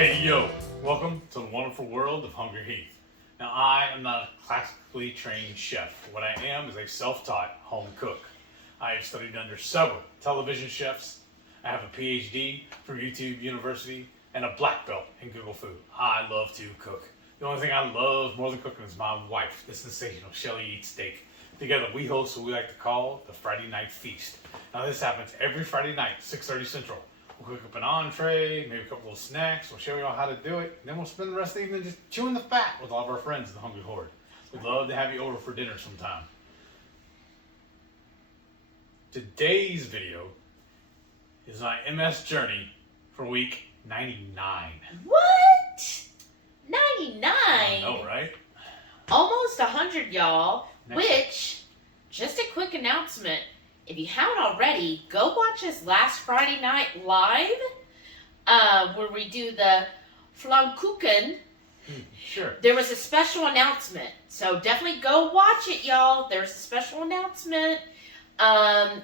Hey yo, welcome to the wonderful world of Hungry Heath. Now I am not a classically trained chef. What I am is a self-taught home cook. I have studied under several television chefs. I have a PhD from YouTube University and a black belt in Google Food. I love to cook. The only thing I love more than cooking is my wife, the sensational Shelly eats steak. Together we host what we like to call the Friday Night Feast. Now this happens every Friday night, 6:30 Central. We'll cook up an entree, maybe a couple of snacks. We'll show you all how to do it. And then we'll spend the rest of the evening just chewing the fat with all of our friends in the Hungry Horde. We'd love to have you over for dinner sometime. Today's video is my MS journey for week 99. What? 99? I know, right? Almost 100, y'all. Next Which, just a quick announcement. If you haven't already, go watch us last Friday night live, where we do the Flammkuchen. Sure. There was a special announcement, so definitely go watch it, y'all. There's a special announcement.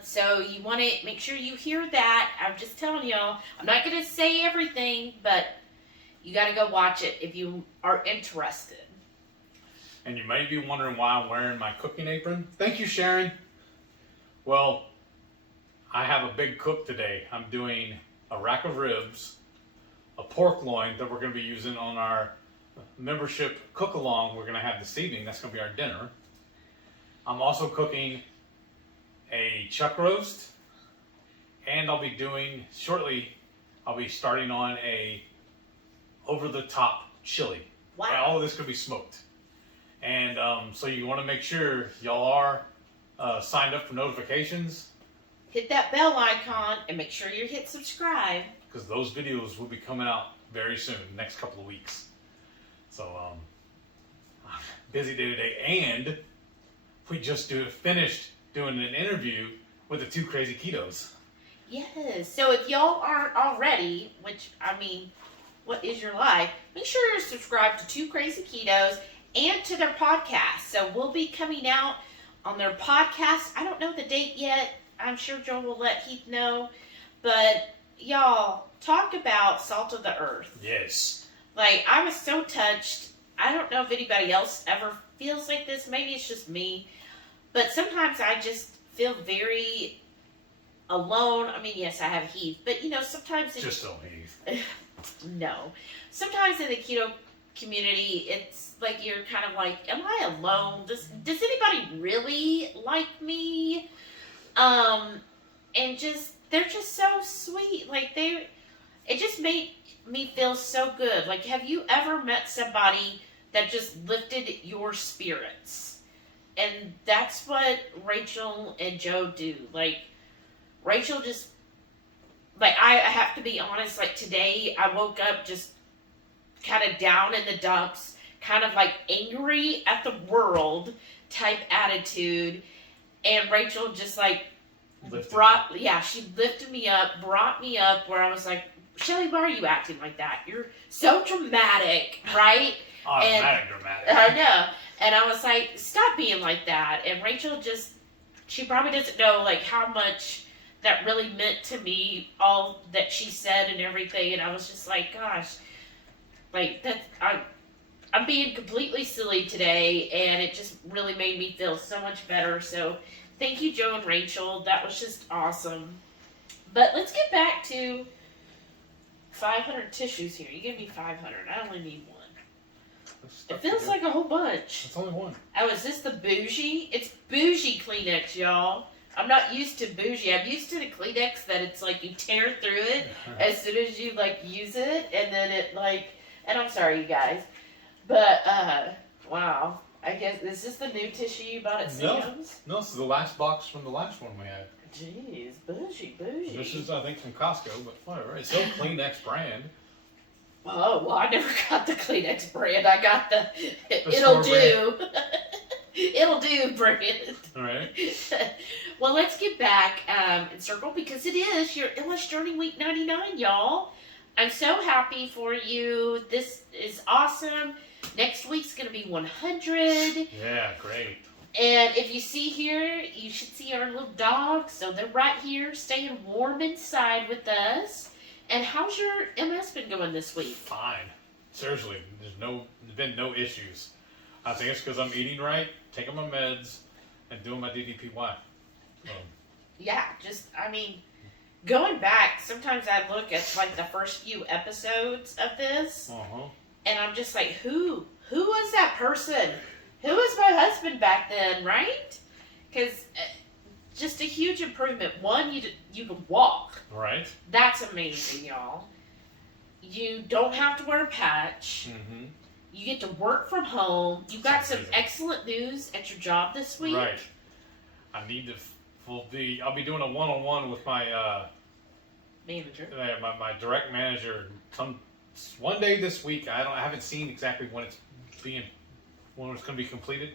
So you want to make sure you hear that. I'm just telling y'all. I'm not going to say everything, but you got to go watch it if you are interested. And you may be wondering why I'm wearing my cooking apron. Thank you, Sharon. Well, I have a big cook today. I'm doing a rack of ribs, a pork loin that we're going to be using on our membership cook-along we're going to have this evening. That's going to be our dinner. I'm also cooking a chuck roast, and I'll be doing, shortly, I'll be starting on a over-the-top chili. Wow. All of this could be smoked. And so you want to make sure y'all are signed up for notifications. Hit that bell icon and make sure you hit subscribe. Because those videos will be coming out very soon, next couple of weeks. So, busy day today. And we just finished doing an interview with the two crazy ketos. Yes. So if y'all aren't already, which, I mean, what is your life? Make sure you're subscribed to Two Crazy Ketos and to their podcast. So we'll be coming out on their podcast. I don't know the date yet. I'm sure Joel will let Heath know. But y'all, talk about salt of the earth. Yes. Like, I was so touched. I don't know if anybody else ever feels like this. Maybe it's just me. But sometimes I just feel very alone. I mean, yes, I have Heath. But, you know, sometimes Just don't Heath. No. Sometimes in the keto community, it's like you're kind of like, am I alone? Does anybody really like me? And just, they're just so sweet. Like, it just made me feel so good. Like, have you ever met somebody that just lifted your spirits? And that's what Rachel and Joe do. Like, Rachel just, like, I have to be honest, like, today I woke up just kind of down in the dumps, kind of like angry at the world type attitude. And Rachel just like she lifted me up, brought me up where I was like, Shelly, why are you acting like that? You're so dramatic, right? Dramatic. I know. And I was like, stop being like that. And Rachel just, she probably doesn't know like how much that really meant to me, all that she said and everything. And I was just like, gosh, like that, I'm being completely silly today, and it just really made me feel so much better. So thank you, Joe and Rachel. That was just awesome. But let's get back to 500 tissues here. You give me 500. I only need one. It feels like a whole bunch. It's only one. Oh, is this the bougie? It's bougie Kleenex, y'all. I'm not used to bougie. I'm used to the Kleenex that it's like you tear through it as soon as you like use it, and then it like, and I'm sorry, you guys. But, wow. I guess, is this the new tissue you bought at Sam's? No, this is the last box from the last one we had. Jeez, bougie. This is, I think, from Costco, but whatever. It's still Kleenex brand. Oh, well, I never got the Kleenex brand. I got the store it'll do. It'll do brand. All right. Well, let's get back in circle because it is your Illness Journey Week 99, y'all. I'm so happy for you. This is awesome. Next week's going to be 100. Yeah, great. And if you see here, you should see our little dogs. So they're right here staying warm inside with us. And how's your MS been going this week? Fine. Seriously, there's been no issues. I think it's because I'm eating right, taking my meds, and doing my DDPY. Yeah, going back, sometimes I look at like the first few episodes of this, and I'm just like, who was that person? Who was my husband back then, right? Because just a huge improvement. One, you can walk. Right. That's amazing, y'all. You don't have to wear a patch. Mm-hmm. You get to work from home. You got That's some amazing. Excellent news at your job this week. Right. I need to. I'll be doing a one-on-one with my Manager. my direct manager. One day this week. I haven't seen exactly when it's going to be completed,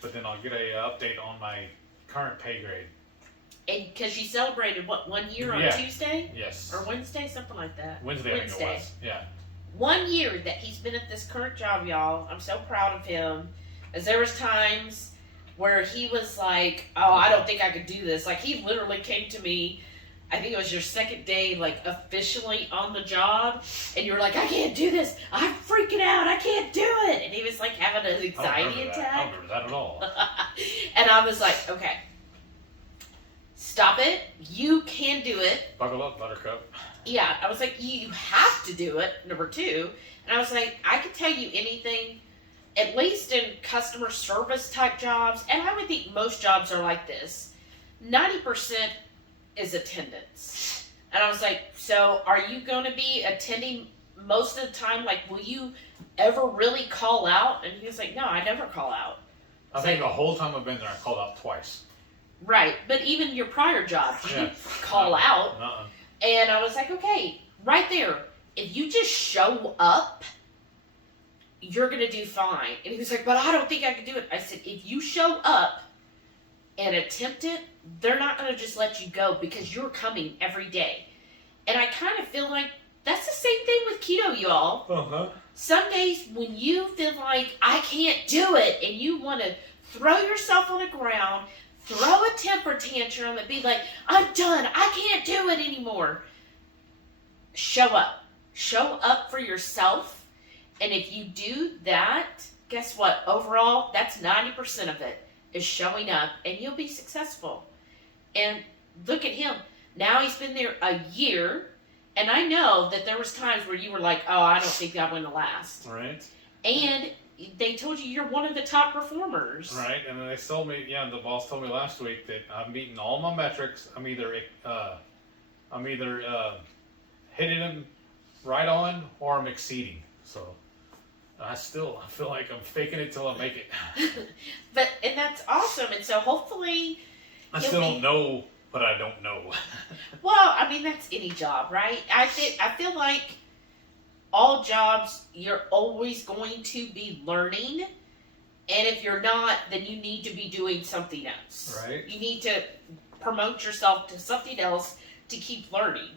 but then I'll get a update on my current pay grade. And because you celebrated, 1 year on Tuesday? Yes. Or Wednesday? Something like that. Wednesday, I think it was. Yeah. 1 year that he's been at this current job, y'all. I'm so proud of him. As there was times where he was like, oh, I don't think I could do this. Like, he literally came to me, I think it was your second day, like, officially on the job. And you were like, I can't do this. I'm freaking out. I can't do it. And he was, like, having an anxiety attack. I don't remember that at all. And I was like, okay. Stop it. You can do it. Buckle up, Buttercup. Yeah, I was like, you have to do it, number two. And I was like, I can tell you anything, at least in customer service type jobs, and I would think most jobs are like this, 90% is attendance. And I was like, so are you going to be attending most of the time? Like, will you ever really call out? And he was like, no, I never call out. I think the whole time I've been there, I called out twice. Right, but even your prior job, you didn't call out. And I was like, okay, right there, if you just show up, you're going to do fine. And he was like, but I don't think I can do it. I said, if you show up and attempt it, they're not going to just let you go because you're coming every day. And I kind of feel like that's the same thing with keto, y'all. Some days when you feel like I can't do it and you want to throw yourself on the ground, throw a temper tantrum and be like, I'm done. I can't do it anymore. Show up. Show up for yourself. And if you do that, guess what? Overall, that's 90% of it is showing up and you'll be successful. And look at him. Now he's been there a year. And I know that there was times where you were like, oh, I don't think I'm going to last. Right. And they told you you're one of the top performers. Right, and then they told me, the boss told me last week that I'm meeting all my metrics. I'm either hitting them right on or I'm exceeding. So I feel like I'm faking it till I make it. And that's awesome. And so hopefully I still don't know what I don't know. Well, I mean, that's any job, right? I feel like all jobs, you're always going to be learning. And if you're not, then you need to be doing something else. Right. You need to promote yourself to something else to keep learning.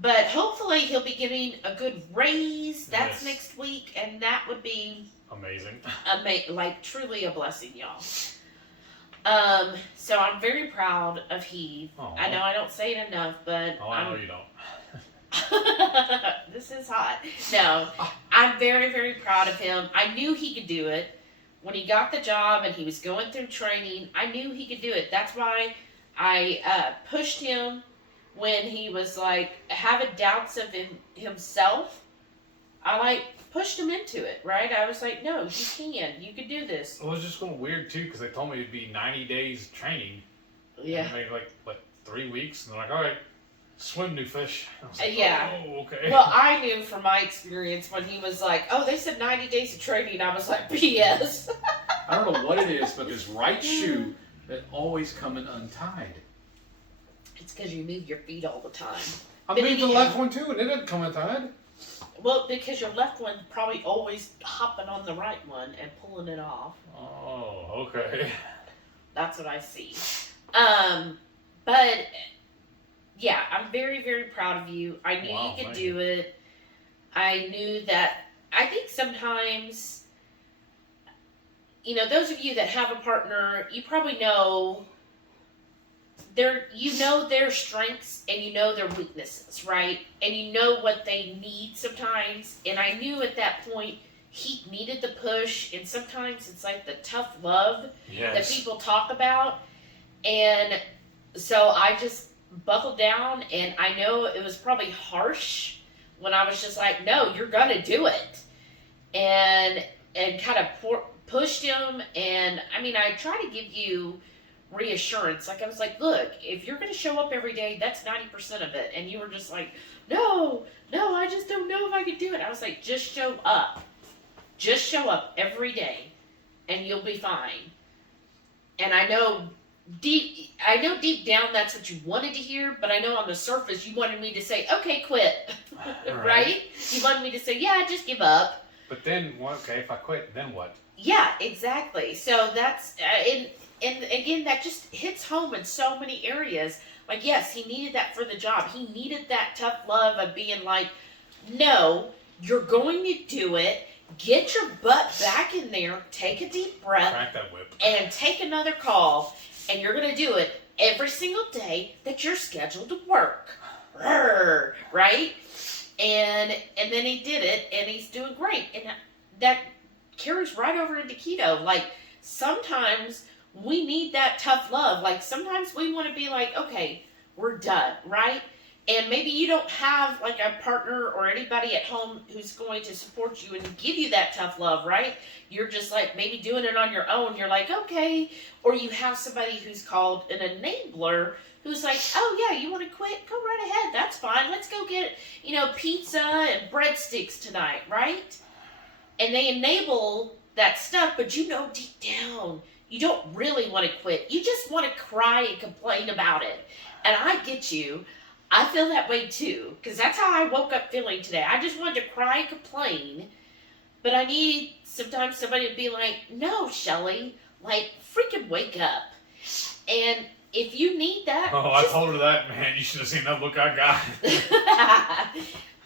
But hopefully he'll be getting a good raise. That's next week. And that would be amazing. Like truly a blessing, y'all. So I'm very proud of Heath. Aww. I know I don't say it enough, but I know you don't. This is hot. No, I'm very, very proud of him. I knew he could do it. When he got the job and he was going through training, I knew he could do it. That's why I pushed him when he was like having doubts of himself. I pushed him into it, right? I was like, no, you can do this. It was just going weird too because they told me it'd be 90 days training. Yeah. And maybe like 3 weeks, and they're like, all right, swim, new fish. I was like, yeah. Oh, okay. Well, I knew from my experience when he was like, oh, they said 90 days of training. I was like, BS. I don't know what it is, but this right shoe that always coming untied. It's because you move your feet all the time. I moved the left one too, and it didn't come untied. Well, because your left one probably always hopping on the right one and pulling it off. Oh, okay. That's what I see. But yeah, I'm very, very proud of you. I knew you could do it. I knew that. I think sometimes, those of you that have a partner, you probably know you know their strengths and you know their weaknesses, right? And you know what they need sometimes. And I knew at that point he needed the push, and sometimes it's like the tough love that people talk about. And so I just buckled down, and I know it was probably harsh when I was just like, no, you're gonna do it. And kind of pushed him. And I mean, I try to give you reassurance. Like, I was like, look, if you're going to show up every day, that's 90% of it. And you were just like, no, I just don't know if I could do it. I was like, just show up. Just show up every day and you'll be fine. And I know deep down that's what you wanted to hear, but I know on the surface you wanted me to say, okay, quit. Right? You wanted me to say, yeah, just give up. But then, okay, if I quit, then what? Yeah, exactly. So that's, and again, that just hits home in so many areas. Like, yes, he needed that for the job. He needed that tough love of being like, no, you're going to do it. Get your butt back in there. Take a deep breath. Crack that whip. And take another call. And you're going to do it every single day that you're scheduled to work. Right? And then he did it, and he's doing great. And that carries right over into keto. Like, sometimes we need that tough love. Like, sometimes we want to be like, okay, we're done, right? And maybe you don't have like a partner or anybody at home who's going to support you and give you that tough love, right? You're just like maybe doing it on your own. You're like, okay. Or you have somebody who's called an enabler who's like, oh yeah, you want to quit? Go right ahead. That's fine. Let's go get, pizza and breadsticks tonight, right? And they enable that stuff, but deep down, you don't really want to quit. You just want to cry and complain about it. And I get you. I feel that way too, because that's how I woke up feeling today. I just wanted to cry and complain, but I need sometimes somebody to be like, no, Shelly, like, freaking wake up. And if you need that... Oh, I told her that, man. You should have seen that look I got.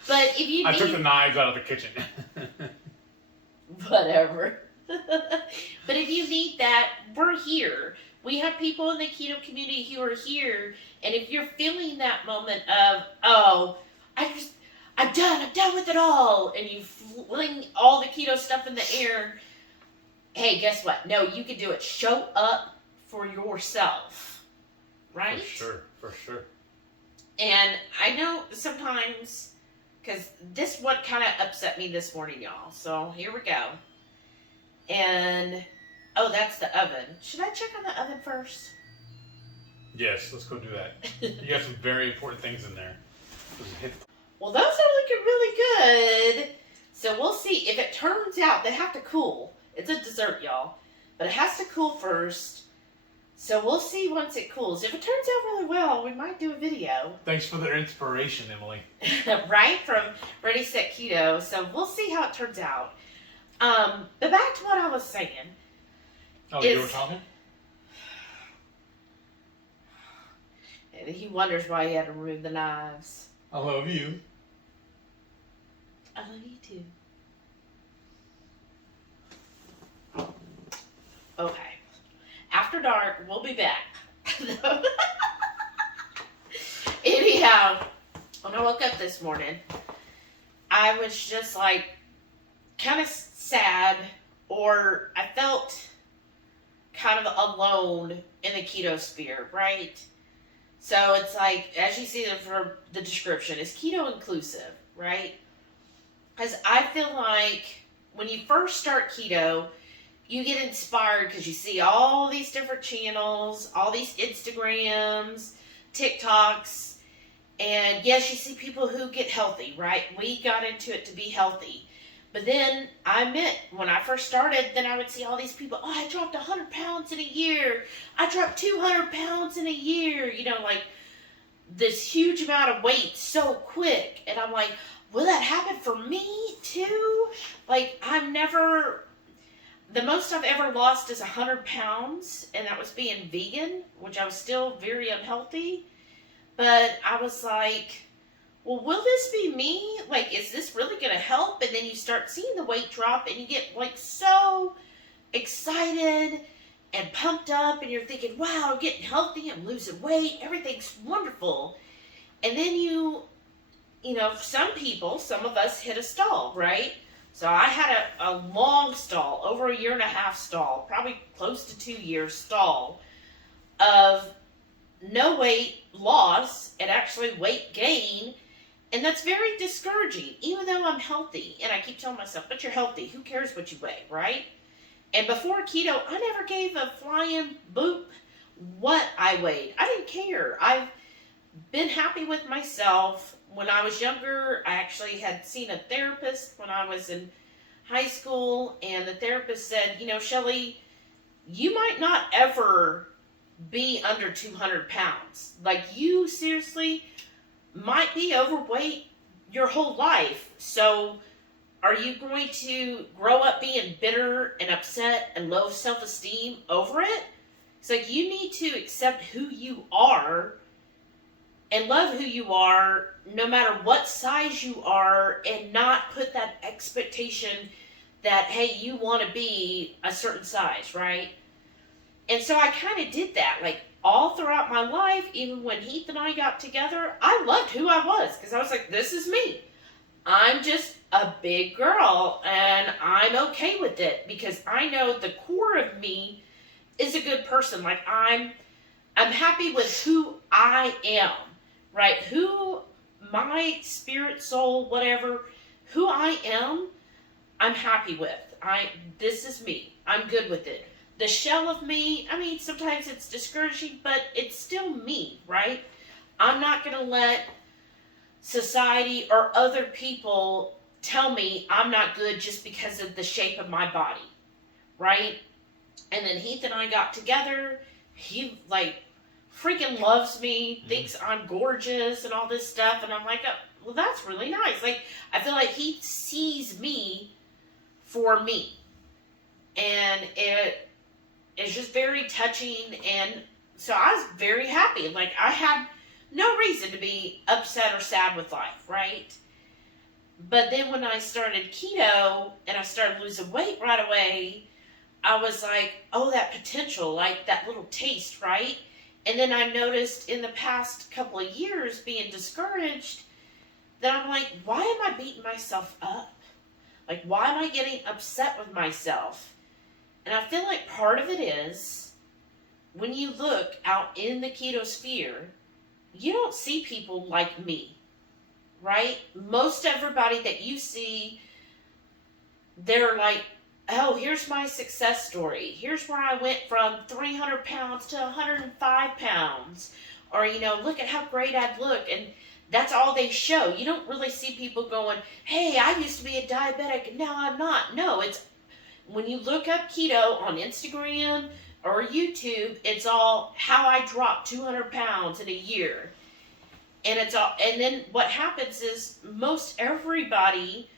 But if you I took the knives out of the kitchen. Whatever. But if you need that, we're here. We have people in the keto community who are here, and if you're feeling that moment of, oh, I'm done with it all, and you fling all the keto stuff in the air, hey, guess what? No, you can do it. Show up for yourself, right? For sure. And I know sometimes, because this what kind of upset me this morning, y'all. So here we go. And... oh, that's the oven. Should I check on the oven first? Yes, let's go do that. You got some very important things in there. Well, those are looking really good. So we'll see. If it turns out, they have to cool. It's a dessert, y'all. But it has to cool first. So we'll see once it cools. If it turns out really well, we might do a video. Thanks for their inspiration, Emily. Right? From Ready, Set, Keto. So we'll see how it turns out. But back to what I was saying. Oh, you were talking? And he wonders why he had to remove the knives. I love you. I love you too. Okay. After dark, we'll be back. Anyhow, when I woke up this morning, I was just like kind of sad, or I felt kind of alone in the keto sphere, right? So it's like, as you see from the description, it's keto inclusive, right? Because I feel like when you first start keto, you get inspired because you see all these different channels, all these Instagrams, TikToks, and yes, you see people who get healthy, right? We got into it to be healthy. But then I admit, when I first started, then I would see all these people, oh, I dropped 100 pounds in a year. I dropped 200 pounds in a year. Like this huge amount of weight so quick. And I'm like, will that happen for me too? Like, the most I've ever lost is 100 pounds. And that was being vegan, which I was still very unhealthy. But I was like, well, will this be me? Like, is this really going to help? And then you start seeing the weight drop and you get like so excited and pumped up, and you're thinking, wow, I'm getting healthy, I'm losing weight, everything's wonderful. And then some people, some of us hit a stall, right? So I had a long stall, over a year and a half stall, probably close to 2 years stall of no weight loss and actually weight gain. And that's very discouraging, even though I'm healthy. And I keep telling myself, but you're healthy. Who cares what you weigh, right? And before keto, I never gave a flying boop what I weighed. I didn't care. I've been happy with myself. When I was younger, I actually had seen a therapist when I was in high school. And the therapist said, Shelly, you might not ever be under 200 pounds. Like, you seriously might be overweight your whole life. So are you going to grow up being bitter and upset and low self-esteem over it? It's like, you need to accept who you are and love who you are no matter what size you are, and not put that expectation that, hey, you want to be a certain size, right? And so I kind of did that. Like, all throughout my life, even when Heath and I got together, I loved who I was, because I was like, this is me. I'm just a big girl, and I'm okay with it, because I know the core of me is a good person. Like, I'm happy with who I am, right? Who my spirit, soul, whatever, who I am, I'm happy with. This is me. I'm good with it. The shell of me, I mean, sometimes it's discouraging, but it's still me, right? I'm not going to let society or other people tell me I'm not good just because of the shape of my body, right? And then Heath and I got together. He, freaking loves me, thinks I'm gorgeous and all this stuff. And I'm like, oh, well, that's really nice. Like, I feel like he sees me for me. And it's just very touching, and so I was very happy. Like, I had no reason to be upset or sad with life, right? But then when I started keto and I started losing weight right away, I was like, oh, that potential, like that little taste, right? And then I noticed in the past couple of years being discouraged that I'm like, why am I beating myself up? Like, why am I getting upset with myself? And I feel like part of it is, when you look out in the keto sphere, you don't see people like me, right? Most everybody that you see, they're like, oh, here's my success story. Here's where I went from 300 pounds to 105 pounds. Or, look at how great I'd look. And that's all they show. You don't really see people going, hey, I used to be a diabetic, and now I'm not. No, it's when you look up keto on Instagram or YouTube, it's all how I dropped 200 pounds in a year. And and then what happens is, most everybody,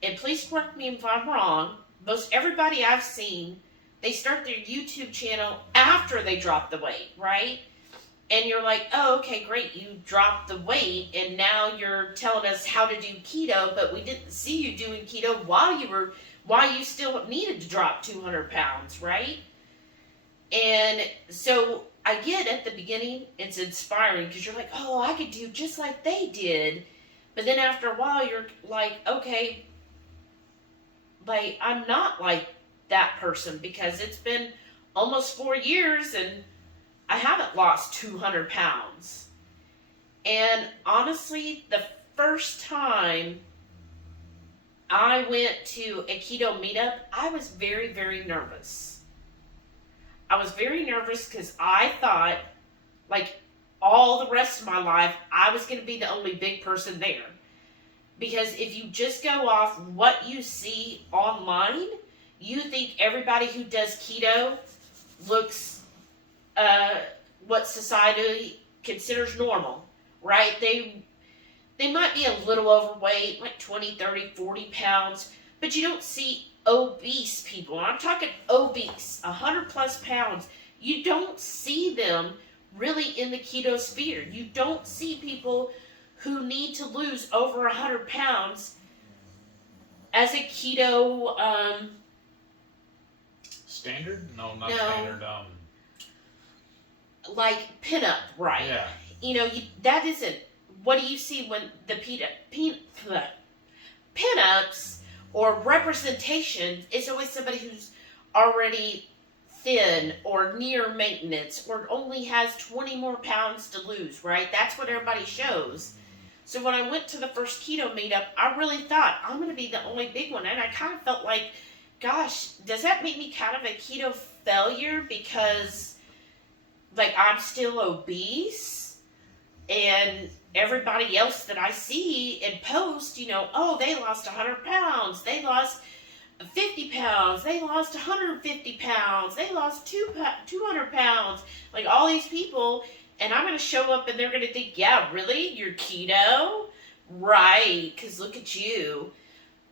and please correct me if I'm wrong, most everybody I've seen, they start their YouTube channel after they drop the weight, right? And you're like, oh, okay, great, you dropped the weight, and now you're telling us how to do keto, but we didn't see you doing keto while you still needed to drop 200 pounds, right? And so I get at the beginning, it's inspiring, because you're like, oh, I could do just like they did. But then after a while, you're like, okay, like, I'm not like that person, because it's been almost 4 years and I haven't lost 200 pounds. And honestly, the first time I went to a keto meetup, I was very, very nervous. I was very nervous because I thought, like, all the rest of my life, I was going to be the only big person there. Because if you just go off what you see online, you think everybody who does keto looks what society considers normal, right? They might be a little overweight, like 20, 30, 40 pounds, but you don't see obese people. I'm talking obese, 100 plus pounds. You don't see them really in the keto sphere. You don't see people who need to lose over 100 pounds as a keto standard? No, not No. standard. Like pinup, right? Yeah. You know, that isn't. What do you see when the pinups or representation is always somebody who's already thin or near maintenance or only has 20 more pounds to lose, right? That's what everybody shows. So when I went to the first keto meetup, I really thought I'm going to be the only big one. And I kind of felt like, gosh, does that make me kind of a keto failure because, like, I'm still obese? And everybody else that I see and post, you know, oh, they lost 100 pounds. They lost 50 pounds. They lost 150 pounds. They lost 200 pounds. Like, all these people. And I'm going to show up and they're going to think, yeah, really? You're keto? Right, because look at you.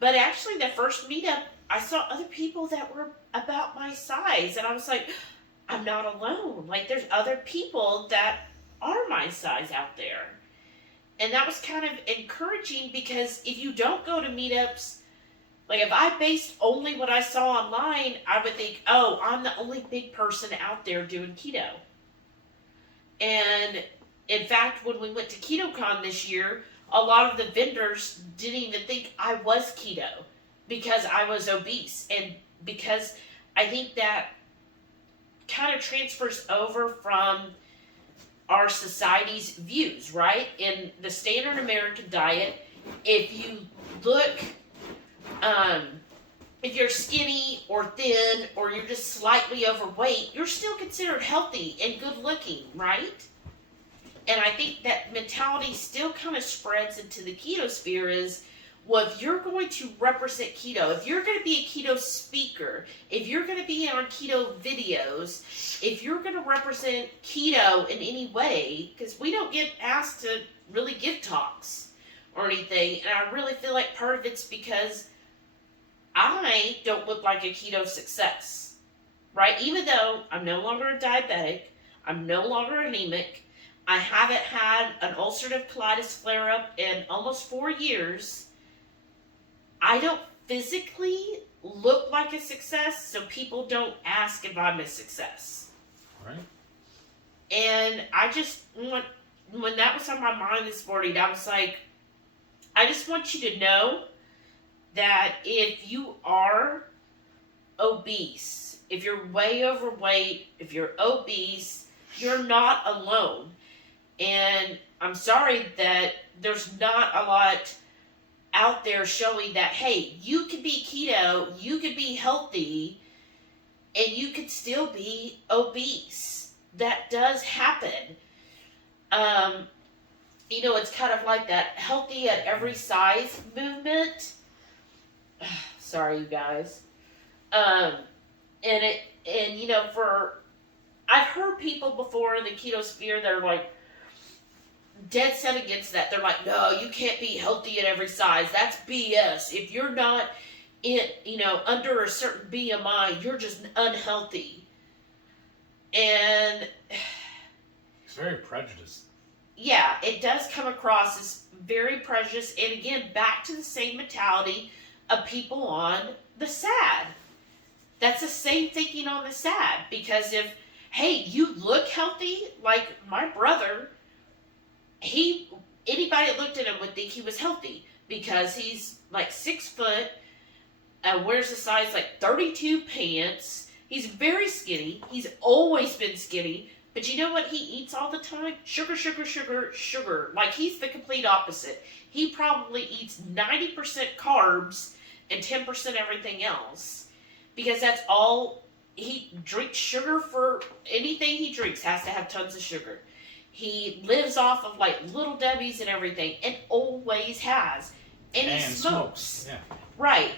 But actually, the first meetup, I saw other people that were about my size. And I was like, I'm not alone. Like, there's other people that are my size out there. And that was kind of encouraging because if you don't go to meetups, like if I based only what I saw online, I would think, oh, I'm the only big person out there doing keto. And in fact, when we went to KetoCon this year, a lot of the vendors didn't even think I was keto because I was obese. And because I think that kind of transfers over from our society's views, right? In the standard American diet, if you look, if you're skinny or thin or you're just slightly overweight, you're still considered healthy and good looking, right? And I think that mentality still kind of spreads into the keto sphere is, well, if you're going to represent keto, if you're going to be a keto speaker, if you're going to be on keto videos, if you're going to represent keto in any way, because we don't get asked to really give talks or anything, and I really feel like part of it's because I don't look like a keto success, right? Even though I'm no longer a diabetic, I'm no longer anemic, I haven't had an ulcerative colitis flare-up in almost 4 years, I don't physically look like a success, so people don't ask if I'm a success. Right. And I just want, when that was on my mind this morning, I was like, I just want you to know that if you are obese, if you're way overweight, if you're obese, you're not alone. And I'm sorry that there's not a lot out there showing that, hey, you could be keto, you could be healthy, and you could still be obese. That does happen. You know, it's kind of like that healthy at every size movement. Sorry, you guys. And you know, I've heard people before in the keto sphere that are like, dead set against that. They're like, no, you can't be healthy at every size. That's BS. If you're not under a certain BMI, you're just unhealthy. And It's very prejudiced. yeah, it does come across as very prejudiced. And again, back to the same mentality of people on the SAD. That's the same thinking on the SAD. Because if, hey, you look healthy, like my brother, anybody that looked at him would think he was healthy because he's like 6 foot, wears a size like 32 pants. He's very skinny. He's always been skinny. But you know what he eats all the time? Sugar, sugar, sugar, sugar. Like, he's the complete opposite. He probably eats 90% carbs and 10% everything else. Because that's all, he drinks sugar for anything he drinks has to have tons of sugar. He lives off of like Little Debbie's and everything, and always has. And he smokes. Yeah. Right.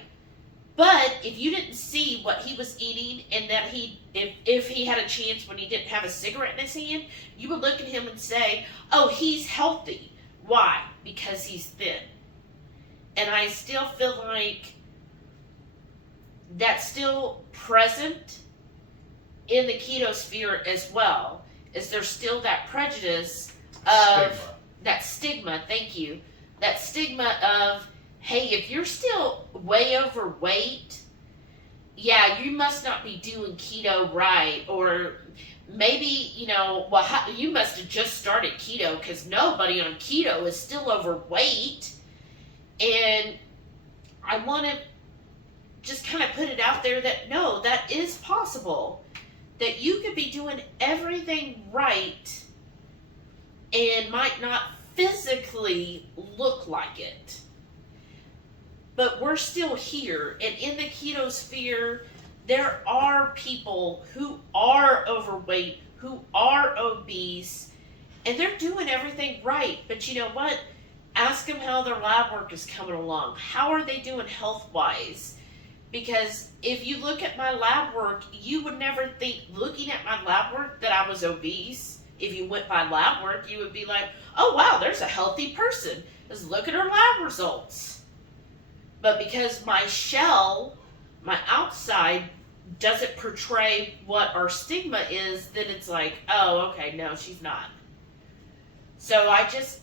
But if you didn't see what he was eating, and that if he had a chance when he didn't have a cigarette in his hand, you would look at him and say, oh, he's healthy. Why? Because he's thin. And I still feel like that's still present in the keto sphere as well. Is there's still that prejudice of that stigma, thank you, that stigma of, hey, if you're still way overweight yeah, you must not be doing keto right, or maybe, you must have just started keto, because nobody on keto is still overweight. And I want to just kind of put it out there that no, that is possible. That you could be doing everything right and might not physically look like it. But we're still here. And in the keto sphere, there are people who are overweight, who are obese, and they're doing everything right. But you know what? Ask them how their lab work is coming along. How are they doing health-wise? Because if you look at my lab work, you would never think, looking at my lab work, that I was obese. If you went by lab work, you would be like, oh wow, there's a healthy person. Just look at her lab results. But because my shell, my outside, doesn't portray what our stigma is, then it's like, oh, okay, no, she's not. So I just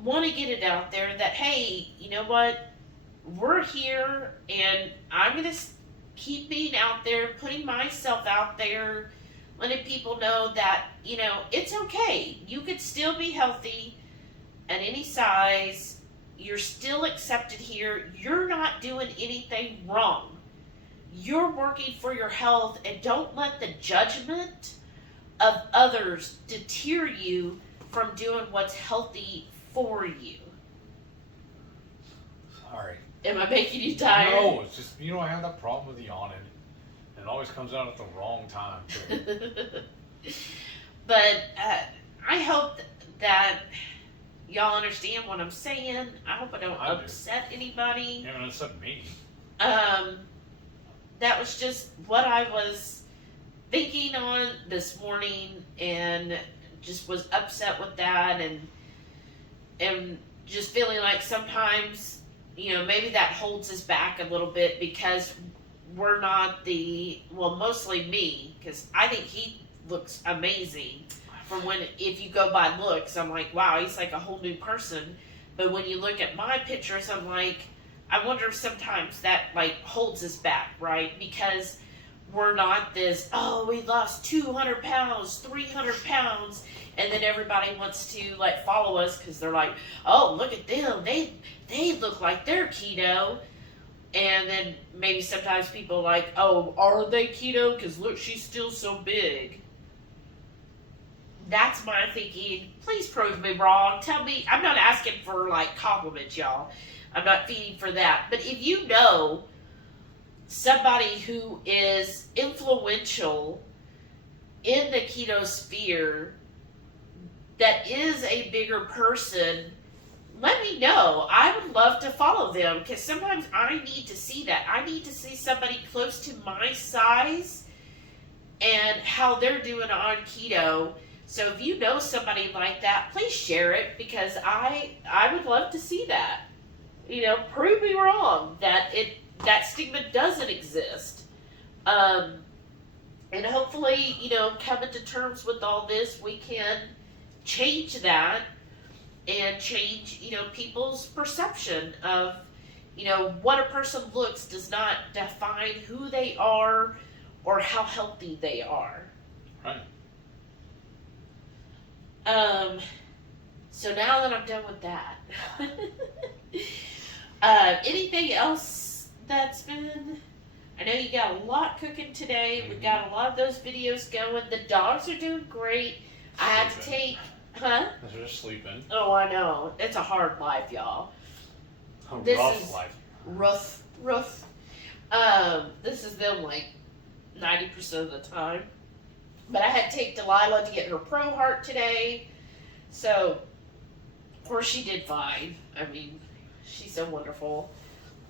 want to get it out there that, hey, you know what? We're here, and I'm going to keep being out there, putting myself out there, letting people know that, it's okay. You could still be healthy at any size. You're still accepted here. You're not doing anything wrong. You're working for your health, and don't let the judgment of others deter you from doing what's healthy for you. Sorry. Am I making you tired? No, it's just, I have that problem with yawning. It always comes out at the wrong time, too. But I hope that y'all understand what I'm saying. I hope I don't upset anybody. You haven't upset me. That was just what I was thinking on this morning, and just was upset with that, and just feeling like sometimes, maybe that holds us back a little bit, because we're not mostly me, because I think he looks amazing. If you go by looks, I'm like, wow, he's like a whole new person. But when you look at my pictures, I'm like, I wonder if sometimes that holds us back, right? Because we're not this, oh, we lost 200 pounds, 300 pounds, and then everybody wants to follow us because they're like, oh, look at them, they look like they're keto. And then maybe sometimes people oh, are they keto? Because look, she's still so big. That's my thinking. Please prove me wrong. Tell me. I'm not asking for compliments, y'all. I'm not feeding for that. But if you know somebody who is influential in the keto sphere that is a bigger person, let me know. I would love to follow them, because sometimes I need to see that. I need to see somebody close to my size and how they're doing on keto. So if you know somebody like that, please share it, because I would love to see that. Prove me wrong that that stigma doesn't exist. And hopefully, coming to terms with all this, we can change that and change, people's perception of, what a person looks does not define who they are or how healthy they are. Right. So now that I'm done with that, anything else that's been, I know you got a lot cooking today. We've got a lot of those videos going. The dogs are doing great. I had to take, They're just sleeping. Oh, I know. It's a hard life, y'all. A This rough is life. Rough. This is them 90% of the time. But I had to take Delilah to get her Pro Heart today. So, of course, she did fine. I mean, she's so wonderful.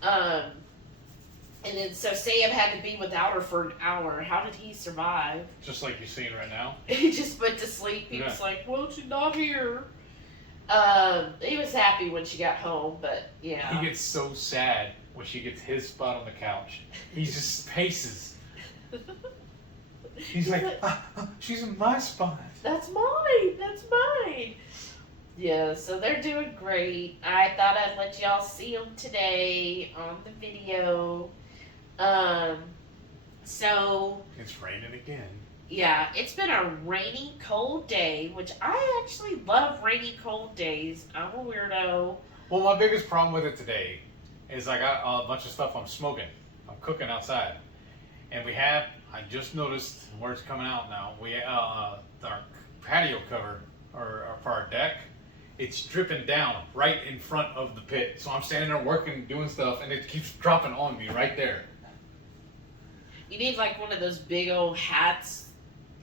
And then, so Sam had to be without her for an hour. How did he survive? Just like you're seeing right now. He just went to sleep. He was like, well, she's not here. He was happy when she got home, but yeah. He gets so sad when she gets his spot on the couch. He just paces. He's like, she's in my spot. That's mine. That's mine. Yeah, so they're doing great. I thought I'd let y'all see them today on the video. So It's raining again. yeah, it's been a rainy, cold day, which I actually love rainy, cold days. I'm a weirdo. Well, my biggest problem with it today is I got a bunch of stuff I'm smoking. I'm cooking outside. And I just noticed where it's coming out now. Our patio cover, or for our deck, it's dripping down right in front of the pit. So I'm standing there working, doing stuff, and it keeps dropping on me right there. You need like one of those big old hats,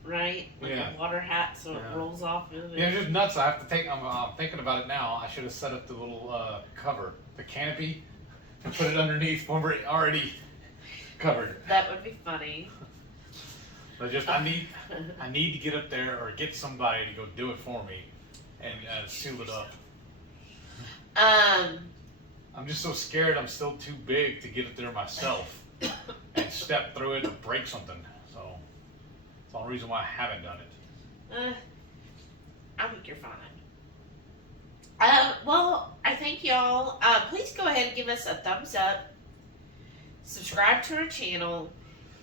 right? Like Yeah. a water hat so it Yeah. rolls off. Of it. Yeah, it's just nuts. I have to take. I'm thinking about it now. I should have set up the little cover, the canopy, and put it underneath when we're already covered. That would be funny. I need to get up there or get somebody to go do it for me and seal it up. I'm just so scared. I'm still too big to get up there myself and step through it and break something. So it's the only reason why I haven't done it. I think you're fine. Well, I thank y'all. Please go ahead and give us a thumbs up. Subscribe to our channel.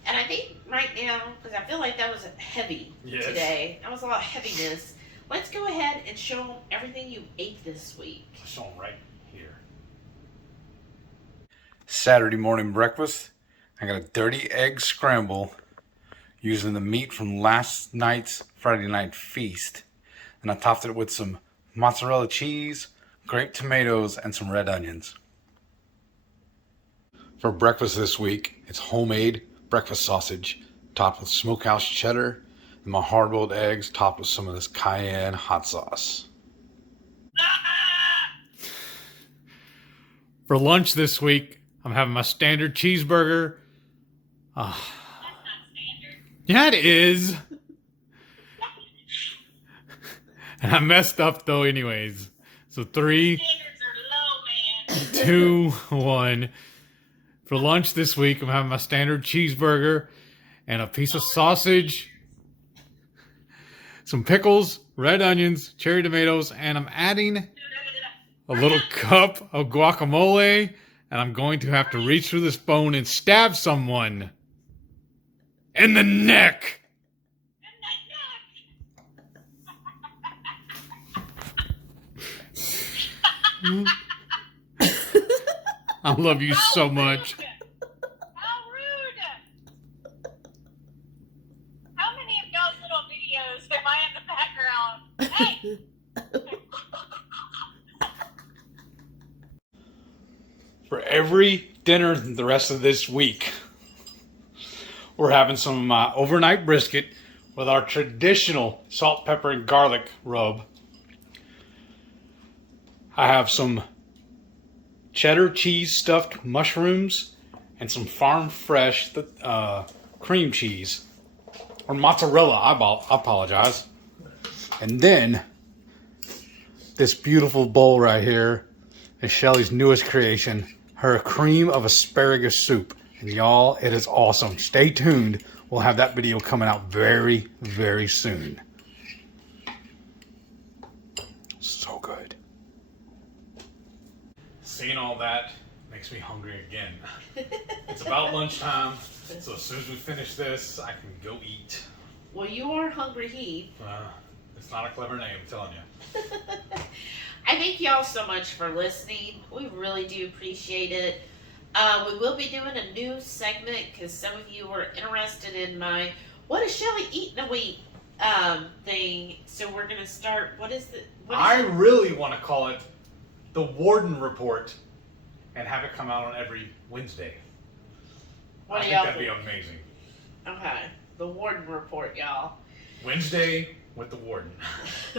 And I think right now, because I feel like that was heavy today. That was a lot of heaviness. Let's go ahead and show them everything you ate this week. I'll show them right here. Saturday morning breakfast. I got a dirty egg scramble using the meat from last night's Friday night feast. And I topped it with some mozzarella cheese, grape tomatoes, and some red onions. For breakfast this week, it's homemade breakfast sausage topped with smokehouse cheddar and my hard-boiled eggs topped with some of this Cayenne hot sauce. For lunch this week, I'm having my standard cheeseburger. That's not standard. Yeah, it is. And I messed up though anyways. So 3, Standards are low, man. 2, 1. For lunch this week, I'm having my standard cheeseburger and a piece of sausage, some pickles, red onions, cherry tomatoes, and I'm adding a little cup of guacamole, and I'm going to have to reach through this phone and stab someone in the neck. I love you so much. How rude! How many of y'all's little videos am I in the background? Hey! For every dinner the rest of this week, we're having some of my overnight brisket with our traditional salt, pepper, and garlic rub. I have some cheddar cheese stuffed mushrooms and some farm fresh cream cheese, or mozzarella, I apologize. And then this beautiful bowl right here is Shelly's newest creation, her cream of asparagus soup. And y'all, it is awesome. Stay tuned. We'll have that video coming out very, very soon. So good. Seeing all that makes me hungry again. It's about lunchtime, so as soon as we finish this, I can go eat. Well, you are Hungry Heath. It's not a clever name, I'm telling you. I thank y'all so much for listening. We really do appreciate it. We will be doing a new segment because some of you were interested in my "What does Shelly eat in a week?" thing. So we're gonna start. What is I really want to call it the Warden Report and have it come out on every Wednesday. What I do think y'all that'd be think? amazing. Okay, the Warden Report, y'all. Wednesday with the Warden.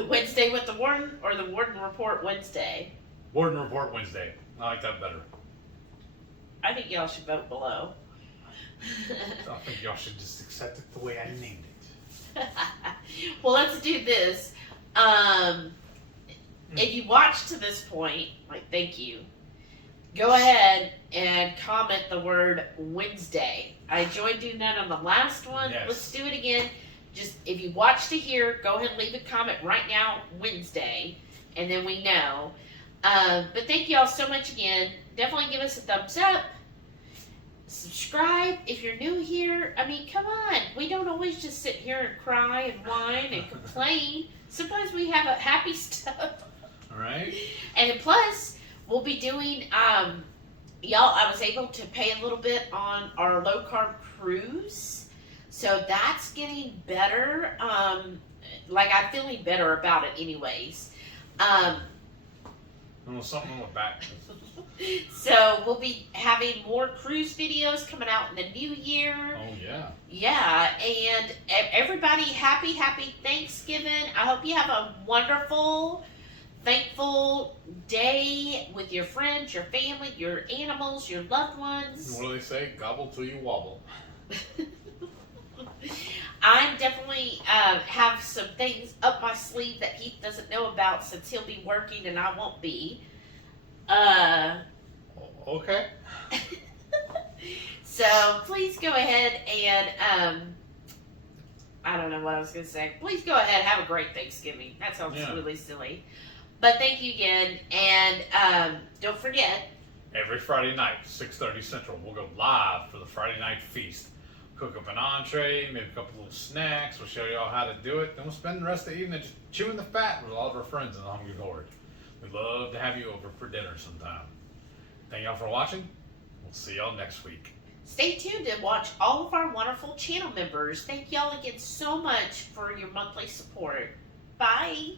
Wednesday with the Warden, or the Warden Report Wednesday. Warden Report Wednesday. I like that better. I think y'all should vote below. I think y'all should just accept it the way I named it. Well, let's do this. If you watched to this point, thank you. Go ahead and comment the word Wednesday. I enjoyed doing that on the last one. Yes. Let's do it again. Just if you watched to here, go ahead and leave a comment right now, Wednesday, and then we know. But thank you all so much again. Definitely give us a thumbs up. subscribe if you're new here. I mean, come on. We don't always just sit here and cry and whine and complain. Sometimes we have a happy stuff. All right. And plus, we'll be doing, y'all, I was able to pay a little bit on our low carb cruise. So that's getting better. Like, I'm feeling better about it anyways. Something on my back. So we'll be having more cruise videos coming out in the new year. Oh yeah. Yeah, and everybody, happy Thanksgiving. I hope you have a wonderful, thankful day with your friends, your family, your animals, your loved ones. What do they say? Gobble till you wobble. I'm definitely have some things up my sleeve that Heath doesn't know about since he'll be working and I won't be. Okay. So please go ahead and I don't know what I was gonna say. Please go ahead, have a great Thanksgiving. That sounds really silly. But thank you again, and don't forget. Every Friday night, 6:30 Central, we'll go live for the Friday night feast. Cook up an entree, maybe a couple little snacks. We'll show you all how to do it. Then we'll spend the rest of the evening just chewing the fat with all of our friends in the Hungry Horde. We'd love to have you over for dinner sometime. Thank y'all for watching. We'll see y'all next week. Stay tuned and watch all of our wonderful channel members. Thank y'all again so much for your monthly support. Bye.